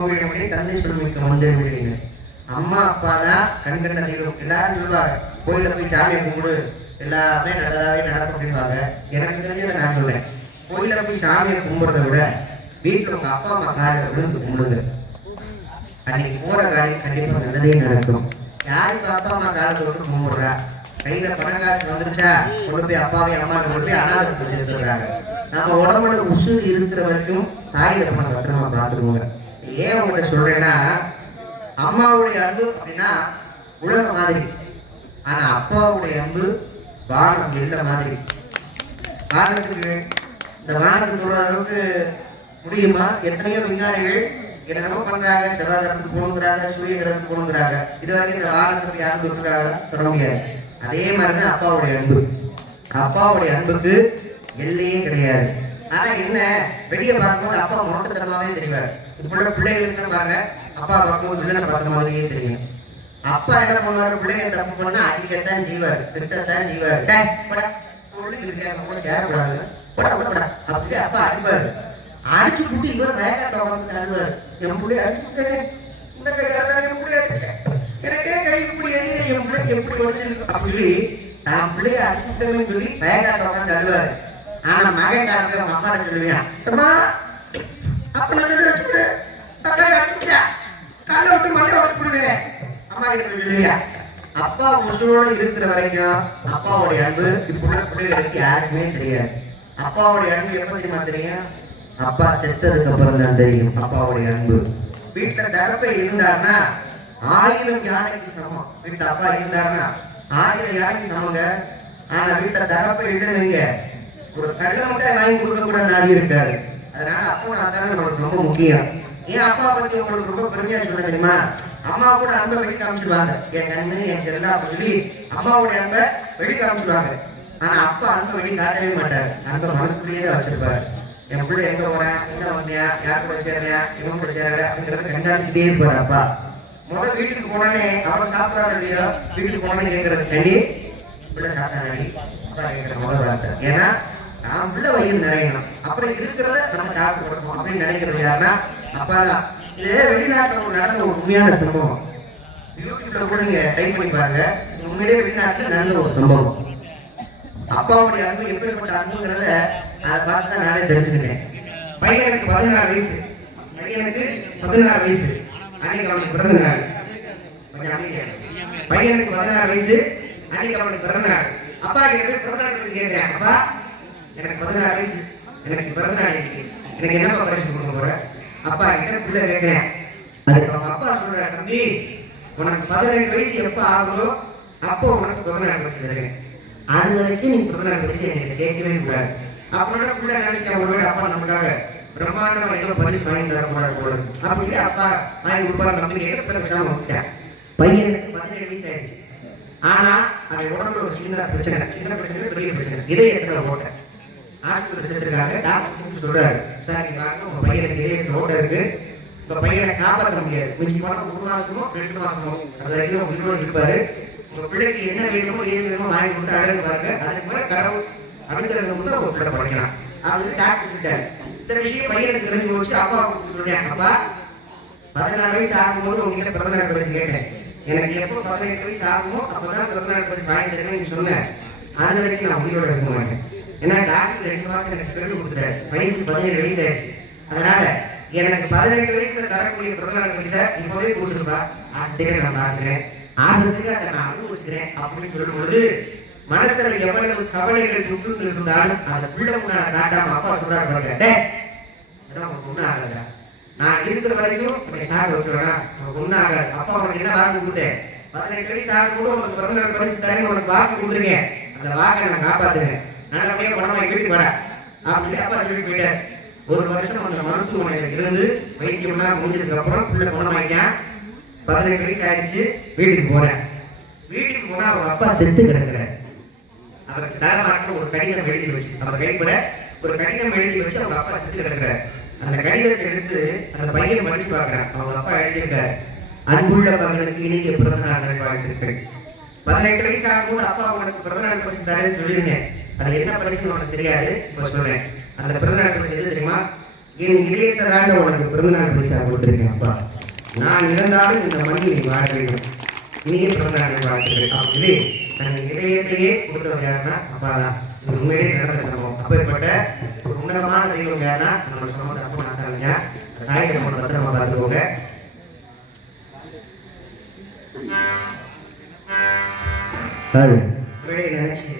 தந்தை சொல்மிக்க மந்திரம். அம்மா அப்பா தான் கண்கண்ட தெய்வம். எல்லாரும் சொல்லுவாங்க கோயில போய் சாமியை கும்பிடு எல்லாமே நல்லதாவே நடக்கும் அப்படின்வாங்க. எனக்கு தெரிஞ்சதை நான் சொல்றேன், கோயில போய் சாமியை கும்பிடுறத விட வீட்டுல உங்க அப்பா அம்மா காலில் விழுந்து கும்பிடுங்க. அன்னைக்கு போற காரியம் கண்டிப்பா நல்லதே நடக்கும். யாருக்கு அப்பா அம்மா காலத்தை விட்டு கும்பிடுறா? கையில பணக்காசு வந்துருச்சா கொண்டு போய் அப்பாவையும் அம்மா கொண்டு போய் அனாதரத்தில் சேர்த்துடுறாங்க. நம்ம உடம்புல உசுறு இருக்கிற வரைக்கும் தாய் தப்பனை பத்திரமா பார்த்துக்குவோங்க. ஏன் உங்கள்கிட்ட சொல்றேன்னா, அம்மாவுடைய அன்பு அப்படின்னா உலக மாதிரி, ஆனா அப்பாவுடைய அன்பு வானம் எல்ல மாதிரி. வானத்துக்கு இந்த வானத்தை தொடுற அளவுக்கு முடியுமா? எத்தனையோ விஞ்ஞானிகள் என்னென்னமோ பண்றாங்க, செவ்வாய்கிரகத்துக்கு போகணுங்கிறாங்க, சூரிய கிரகத்துக்கு போகணுங்கிறாங்க. இது வரைக்கும் இந்த வானத்தை போய் யாரும் தொட்டுக்காக தொட முடியாது. அதே மாதிரிதான் அப்பாவுடைய அன்பு. அப்பாவுடைய அன்புக்கு எல்லையே கிடையாது. ஆனா என்ன, வெளியே பார்க்கும்போது அப்பா முரட்டுத்தனமாவே தெரிவார். இப்ப பிள்ளைகளுக்கு பாருங்க, அப்பா பார்க்கும்போது வில்லனை பார்த்த மாதிரியே தெரியும். அப்பா என்ன பண்ணுவாரு, பிள்ளைங்க தப்பு பண்ணா அடிக்கத்தான் செய்வார், திட்டத்தான் செய்வார். சேரக்கூடாது அப்படியே அப்பா அடிப்பாரு. அடிச்சு புட்டு இவர் வேகாட்ட உட்காந்து அழுவாரு. என் பிள்ளைய அடிச்சு விட்டே, இந்த கையால என் பிள்ளைய அடிச்சேன், எனக்கே கை இப்படி எரியுது, என் பிள்ளைக்கு எப்படி உடைச்சிருக்கு அப்படி நான் பிள்ளைய அடிச்சு விட்டேன்னு சொல்லி வேகாட்ட உட்காந்து அழுவாரு. ஆனா மகன்காரங்க அவங்க அம்மாட்ட சொல்லுவேன், அப்ப வச்சுட்டு தக்காளி அடிச்சுட்டியா, காலை விட்டு மண்டை உடச்சு விடுவேன் அம்மா கிட்ட சொல்லுவியா. அப்பா உசுரோட இருக்கிற வரைக்கும் அப்பாவுடைய அன்பு இப்ப பிள்ளைகளுக்கு யாருக்குமே தெரியாது. அப்பாவுடைய அன்பு எப்ப தெரியுமா தெரியும்? அப்பா செத்ததுக்கு அப்புறம் தான் தெரியும் அப்பாவுடைய அன்பு. வீட்டுல தகப்பை இருந்தாருன்னா 1000 யானைக்கு சமம். வீட்டுல அப்பா இருந்தாருன்னா 1000 யானைக்கு சமங்க. ஆனா வீட்டுல தகப்பை இல்லைன்னு ஒரு கல்ல மட்டும் வாங்கி கொடுக்க கூட நாதி இருக்காது. அதனால அப்பா அத்தான நமக்கு ரொம்ப முக்கியம். ஏன் அப்பா பத்தி உங்களுக்கு ரொம்ப பெருமையா சொல்ல தெரியுமா? அம்மா கூட அன்பை வெளி காமிச்சிருவாங்க, என் கண்ணு என் செல்லா சொல்லி அம்மாவுடைய அன்பை வெளி காமிச்சிருவாங்க. ஆனா அப்பா அன்பை வெளி காட்டவே மாட்டார், அன்பை மனசுக்குள்ளேயே தான் வச்சிருப்பாரு. என் பிள்ளை எங்க போறேன், என்ன பண்ணியா, யார் கூட சேர்றியா, இவன் கூட சேரல அப்படிங்கிறத கண்டாடிச்சுக்கிட்டே இருப்பாரு அப்பா. வீட்டுக்கு போனோடனே அவன் சாப்பிடாரு இல்லையோ, வீட்டுக்கு போனோன்னு கேட்கறது கண்டி பிள்ளை சாப்பிட்டாடி அப்பா கேட்கிற முதல் வார்த்தை. ஏன்னா நான் பிள்ளை வயிறு நிறையணும், அப்புறம் இருக்கிறத நம்ம சாப்பிட்டு கொடுப்போம் அப்படின்னு நினைக்கிறது யாருன்னா அப்பா தான். இது வெளிநாட்டுல நடந்த ஒரு உண்மையான சம்பவம். யூடியூப்ல கூட நீங்க டைப் பண்ணி பாருங்க, உண்மையிலே வெளிநாட்டுல நடந்த ஒரு சம்பவம். அப்பாவுடைய அன்பு எப்படிப்பட்ட அன்புங்கிறத அதை பார்த்துதான் நானே தெரிஞ்சுக்கிட்டேன். பையனுக்கு 16 வயசு, பையனுக்கு 16 வயசு, அன்னைக்கு அவனுக்கு பிறந்த நாள். பையனுக்கு 16 வயசு, அன்னைக்கு அவனுக்கு பிறந்த நாள். அப்பா கிட்ட போய் பிறந்த நாள் பரிசு கேட்கிறேன். அப்பா எனக்கு 16 வயசு, எனக்கு பிறந்த நாள் இருக்கு, எனக்கு என்னப்பா பரிசு கொடுக்க போற? அப்பா கிட்ட பிள்ளை கேட்கிறேன். அதுக்கு அவங்க அப்பா சொல்ற, தம்பி உனக்கு 18 வயசு எப்ப ஆகுதோ அப்போ உனக்கு பிறந்த நாள் பரிசு தருவேன், அது வரைக்கும் நீ பிறந்த நாள் பரிசு என்கிட்ட கேட்கவே கூடாது. அப்படின்னா பிள்ளை நினைச்சிட்டேன், ஒருவேளை அப்பா நமக்காக பிரம்மாண்டமா ஏதோ பரிசு வாங்கி தர போறாரு அப்படியே அப்பா வாங்கி கொடுப்பாரு நம்பிக்கை பேசாம விட்டேன். பையனுக்கு 17 வயசு ஆயிடுச்சு. ஆனா அது உடம்புல ஒரு சின்ன பிரச்சனை, சின்ன பிரச்சனை பெரிய பிரச்சனை, இதயத்துல ஓட்டை. ஆஸ்பத்திரி சேர்த்திருக்காங்க. டாக்டர் சொல்றாரு, சார் நீ பாருங்க உங்க பையனுக்கு இதயத்துல ஓட்டை இருக்கு, உங்க பையனை காப்பாற்ற முடியாது, மிஞ்சி போனா 3 மாசமோ 2 மாசமோ அது வரைக்கும் உயிரோட இருப்பாரு. உங்க பிள்ளைக்கு என்ன வேணுமோ ஏது வேணுமோ வாங்கி கொடுத்து அழகு பாருங்க, அதுக்கு மேல கடவுள் அடுக்கிறது கூட ஒரு பிள்ளை படிக்கலாம் அப்படின்னு டாக்டர் கிட்டாரு. இந்த விஷயம் பையனுக்கு தெரிஞ்சு போச்சு. அப்பா சொல்றேன், அப்பா 16 வயசு ஆகும்போது உங்ககிட்ட பிறந்த நாள் பரிசு கேட்டேன், எனக்கு எப்போ 18 வயசு ஆகுமோ அப்பதான் பிறந்த நாள் பரிசு வாங்கி தருவேன் நீ சொன்னேன், அது வரைக்கும் நான் உயிரோட இருக்க மாட்டேன். ஏன்னா டாக்டர் 2 மாசம் எனக்கு பெரு கொடுத்தாரு, வயசு 17 வயசு ஆயிடுச்சு. அதனால எனக்கு 18 வயசுல தரக்கூடிய பிறந்த நாள் பரிசை இப்பவே கொடுத்துருப்பா, ஆசைத்துக்கு நான் பார்த்துக்கிறேன், ஆசைத்துக்கு அதை நான் அனுபவிச்சுக்கிறேன் அப்படின்னு சொல்லும் பொழுது மனசுல எவ்வளவு கவலைகள் துக்கம் இருந்தாலும் அதை பிள்ளை முன்னால காட்டாம அப்பா சொல்றாரு பாருங்க, உனக்கு ஒண்ணு ஆகாத, நான் இருக்கிற வரைக்கும் உன்னை சாக விட்டுவேனா, உனக்கு ஒண்ணு ஆகாது. அப்பா உனக்கு என்ன வாக்கு கொடுத்தேன், 18 வயசு ஆகும்போது உனக்கு பிறந்த நாள் பரிசு தரேன்னு உனக்கு வாக்கு கொடுத்துருக்கேன், அந்த வாக்கை நான் காப்பாத்துவேன், நல்லபடியா பணமா வீட்டுக்கு வர அப்படி அப்பா சொல்லிட்டு போயிட்டார். 1 வருஷம் அந்த மருத்துவமனையில இருந்து வைத்தியம்லாம் முடிஞ்சதுக்கு அப்புறம் பிள்ளை குணமாயிட்டான். 18 வயசு ஆயிடுச்சு. வீட்டுக்கு போறேன். வீட்டுக்கு போனா அவங்க அப்பா செத்து கிடக்குறாரு. அவருக்கு தரமாற்ற ஒரு கடிதம் எழுதி வச்சு, அவர் கைப்பட ஒரு கடிதம் எழுதி வச்சு அவங்க அப்பா செத்து கிடக்குறாரு. அந்த கடிதத்தை எடுத்து அந்த பையன் படிச்சு பார்க்கிறான். அவங்க அப்பா எழுதியிருக்காரு, அன்புள்ள மகனுக்கு இனிய பிறந்த நாள் நல்வாழ்த்துக்கள். 18 வயசு ஆகும்போது அப்பா உனக்கு பிறந்த நாள் பரிசு தரேன்னு சொல்லியிருந்தேன், அது என்ன பரிசுன்னு உனக்கு தெரியாது, இப்ப சொல்றேன். அந்த பிறந்த நாள் பரிசு எது தெரியுமா? என் இதயத்தை தாண்ட உனக்கு பிறந்தநாள் பரிசா கொடுத்துருக்கேன் அப்பா. நான் இறந்தாலும் இந்த மண்ணில் நீ வாழ வேண்டும். இனிய பிறந்தநாளை வாழ்த்துக்கிறேன் அப்படின்னு தன் இதயத்தையே கொடுத்தவர் யாருன்னா அப்பா தான். இது உண்மையிலே நடந்த சம்பவம். அப்பேற்பட்ட ஒரு உன்னதமான தெய்வம் யாருன்னா நம்ம சொந்த அப்பா நாட்டாங்க. தாய் நம்ம பத்திரமா பார்த்துக்கோங்க. நினைச்சு